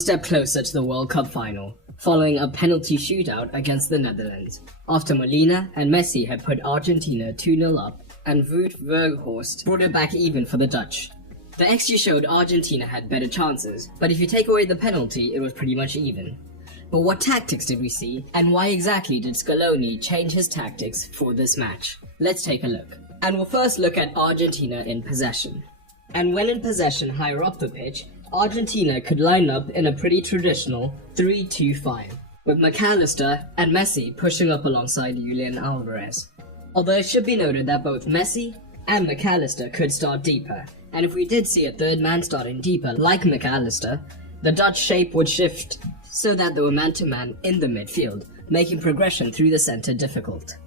Step closer to the World Cup final, following a penalty shootout against the Netherlands, after Molina and Messi had put Argentina 2-0 up and Wout Weghorst brought it back even for the Dutch. The XG showed Argentina had better chances, but if you take away the penalty, it was pretty much even. But what tactics did we see, and why exactly did Scaloni change his tactics for this match? Let's take a look. And we'll first look at Argentina in possession. And when in possession higher up the pitch, Argentina could line up in a pretty traditional 3-2-5, with McAllister and Messi pushing up alongside Julian Alvarez. Although it should be noted that both Messi and McAllister could start deeper, and if we did see a third man starting deeper like McAllister, the Dutch shape would shift so that they were man-to-man in the midfield, making progression through the centre difficult.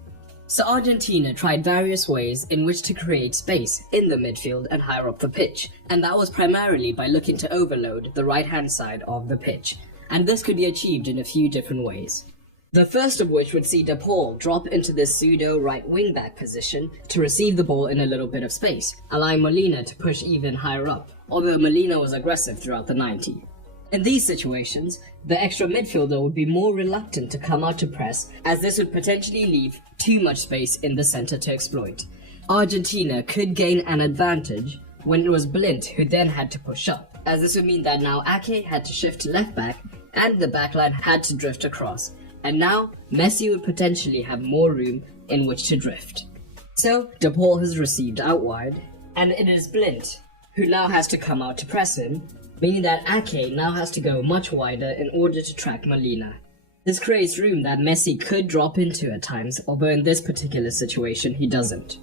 So Argentina tried various ways in which to create space in the midfield and higher up the pitch, and that was primarily by looking to overload the right-hand side of the pitch, and this could be achieved in a few different ways. The first of which would see De Paul drop into this pseudo right wing-back position to receive the ball in a little bit of space, allowing Molina to push even higher up, although Molina was aggressive throughout the 90. In these situations, the extra midfielder would be more reluctant to come out to press, as this would potentially leave too much space in the centre to exploit. Argentina could gain an advantage when it was Blind who then had to push up, as this would mean that now Ake had to shift to left back and the backline had to drift across, and now Messi would potentially have more room in which to drift. So De Paul has received out wide, and it is Blind who now has to come out to press him, meaning that Ake now has to go much wider in order to track Molina. This creates room that Messi could drop into at times, although in this particular situation he doesn't.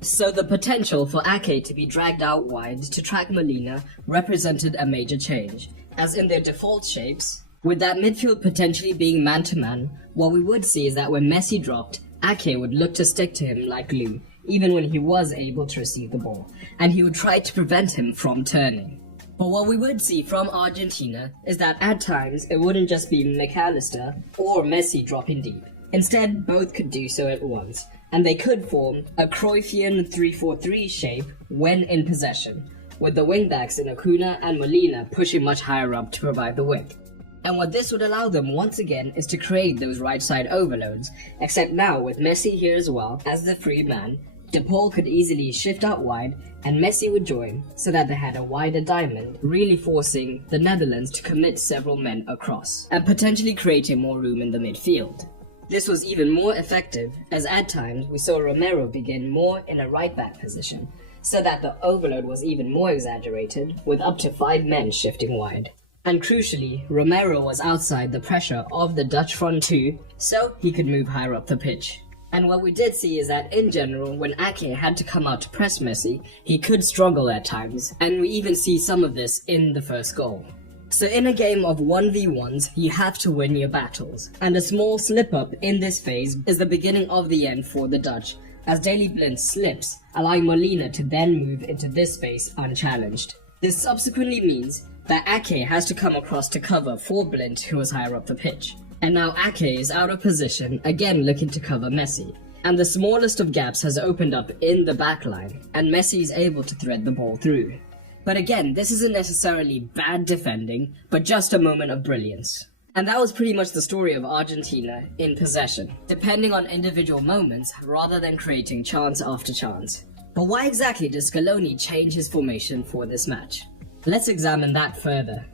So the potential for Ake to be dragged out wide to track Molina represented a major change, as in their default shapes, with that midfield potentially being man-to-man, what we would see is that when Messi dropped, Ake would look to stick to him like glue, even when he was able to receive the ball, and he would try to prevent him from turning. But what we would see from Argentina is that at times it wouldn't just be McAllister or Messi dropping deep. Instead, both could do so at once, and they could form a Cruyffian 3-4-3 shape when in possession, with the wingbacks in Acuna and Molina pushing much higher up to provide the width. And what this would allow them once again is to create those right side overloads, except now with Messi here as well as the free man, De Paul could easily shift out wide and Messi would join so that they had a wider diamond, really forcing the Netherlands to commit several men across and potentially creating more room in the midfield. This was even more effective as at times we saw Romero begin more in a right back position so that the overload was even more exaggerated with up to 5 men shifting wide. And crucially, Romero was outside the pressure of the Dutch front too, so he could move higher up the pitch. And what we did see is that in general, when Ake had to come out to press Messi, he could struggle at times, and we even see some of this in the first goal. So in a game of 1v1s, you have to win your battles, and a small slip-up in this phase is the beginning of the end for the Dutch, as Daley Blind slips, allowing Molina to then move into this space unchallenged. This subsequently means that Ake has to come across to cover for Blind, who was higher up the pitch. And now Ake is out of position, again looking to cover Messi. And the smallest of gaps has opened up in the backline, and Messi is able to thread the ball through. But again, this isn't necessarily bad defending, but just a moment of brilliance. And that was pretty much the story of Argentina in possession, depending on individual moments rather than creating chance after chance. But why exactly did Scaloni change his formation for this match? Let's examine that further.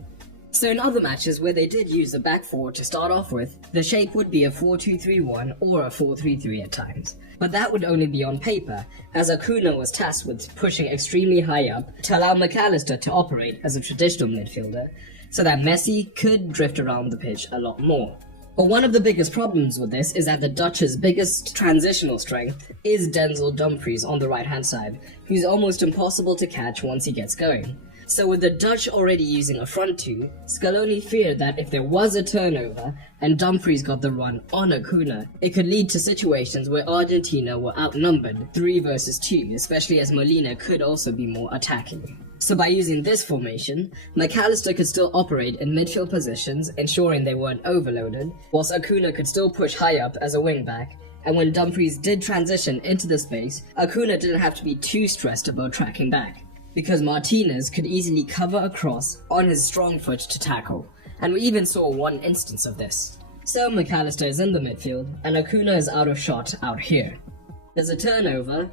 So in other matches where they did use the back four to start off with, the shape would be a 4-2-3-1 or a 4-3-3 at times. But that would only be on paper, as Acuna was tasked with pushing extremely high up to allow McAllister to operate as a traditional midfielder, so that Messi could drift around the pitch a lot more. But one of the biggest problems with this is that the Dutch's biggest transitional strength is Denzel Dumfries on the right hand side, who's almost impossible to catch once he gets going. So with the Dutch already using a front two, Scaloni feared that if there was a turnover and Dumfries got the run on Acuna, it could lead to situations where Argentina were outnumbered 3 versus 2, especially as Molina could also be more attacking. So by using this formation, McAllister could still operate in midfield positions, ensuring they weren't overloaded, whilst Acuna could still push high up as a wing-back, and when Dumfries did transition into the space, Acuna didn't have to be too stressed about tracking back, because Martinez could easily cover across on his strong foot to tackle, and we even saw one instance of this. So McAllister is in the midfield, and Acuna is out of shot out here. There's a turnover,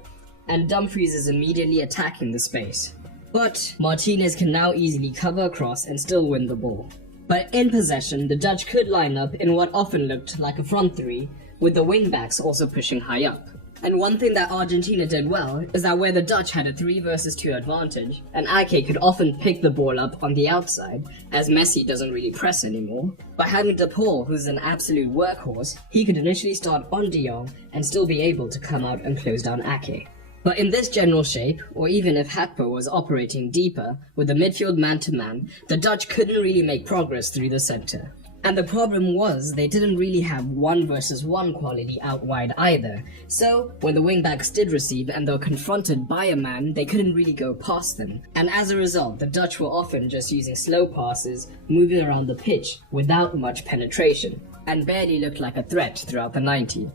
and Dumfries is immediately attacking the space. But Martinez can now easily cover across and still win the ball. But in possession, the Dutch could line up in what often looked like a front three, with the wingbacks also pushing high up. And one thing that Argentina did well is that where the Dutch had a 3 versus 2 advantage, and Ake could often pick the ball up on the outside, as Messi doesn't really press anymore, by having De Paul, who's an absolute workhorse, he could initially start on De Jong and still be able to come out and close down Ake. But in this general shape, or even if Hakpo was operating deeper with the midfield man-to-man, the Dutch couldn't really make progress through the centre. And the problem was, they didn't really have 1 versus 1 quality out wide either, so when the wingbacks did receive and they were confronted by a man, they couldn't really go past them. And as a result, the Dutch were often just using slow passes, moving around the pitch without much penetration, and barely looked like a threat throughout the 90.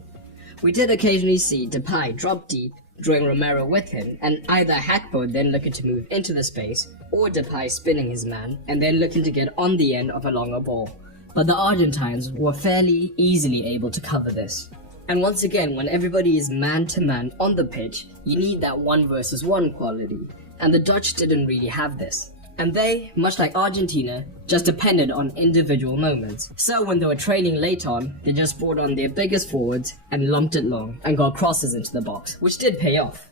We did occasionally see Depay drop deep, drawing Romero with him, and either Hakpo then looking to move into the space, or Depay spinning his man, and then looking to get on the end of a longer ball. But the Argentines were fairly easily able to cover this. And once again, when everybody is man-to-man on the pitch, you need that 1 versus 1 quality, and the Dutch didn't really have this. And they, much like Argentina, just depended on individual moments. So when they were trailing late on, they just brought on their biggest forwards and lumped it long and got crosses into the box, which did pay off.